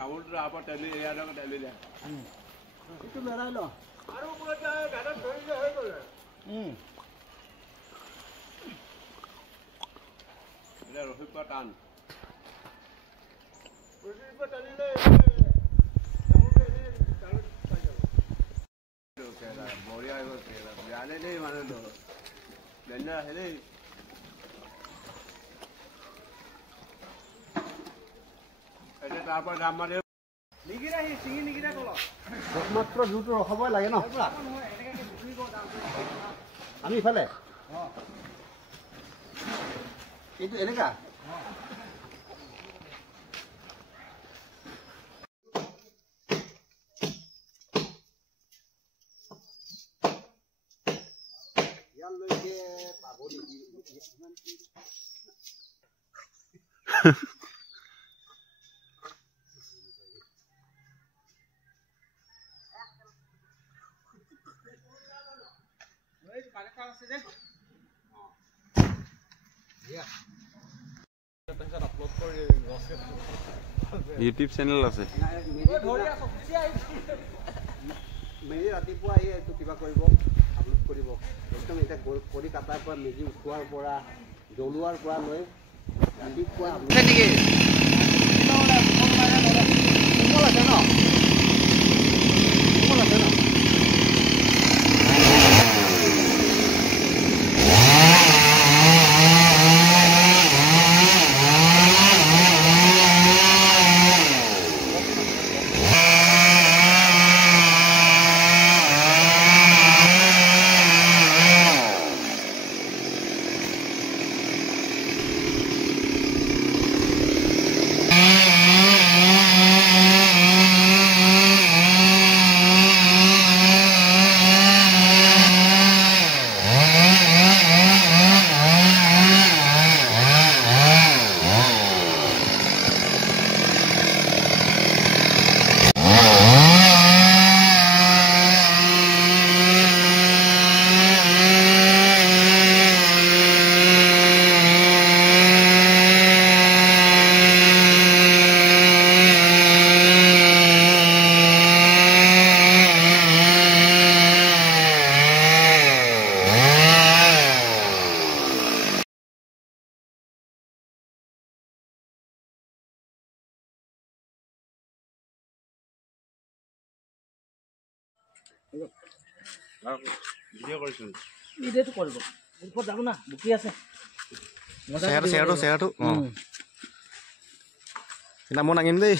কামুৰটো আপা তেলি ইয়াৰ লগত তেলি দে এইটো মেৰাই ল আৰু পুৰা গাড়ত ধৰি যে হৈ গ'ল এটা ৰহিপা টান ৰহিপা টানিলে কামুৰটো এনে গাড়ত পাই যাব কেলা বঢ়িয়া হৈ গ'ল কেলা বেয়ালে দেই মানুহটো ডেঞ্জাৰ আছে দেই এটা তাৰপৰা দাম মাৰে নিগিৰা হি চিঙি নিগিৰা কল মাত্ৰ জুটো ৰখাবই লাগে ন আমি ইফালে এইটো এনেকা ইয়ালৈকে পাব নেকি YouTube channel আছে মেজি ৰাতিপুৱা আহি এইটো কিবা কৰিব আপলোড কৰিব একদম এতিয়া কৰি কাটাৰ পৰা মেজি উঠোৱাৰ পৰা জ্বলোৱাৰ পৰা লৈ ৰাতিপুৱা আছে ন ভিডিঅ' কৰিছোঁ ইটো কৰিব ওপৰত যাব না বুকি আছে চেয়াৰটো মই নাঙিম দেই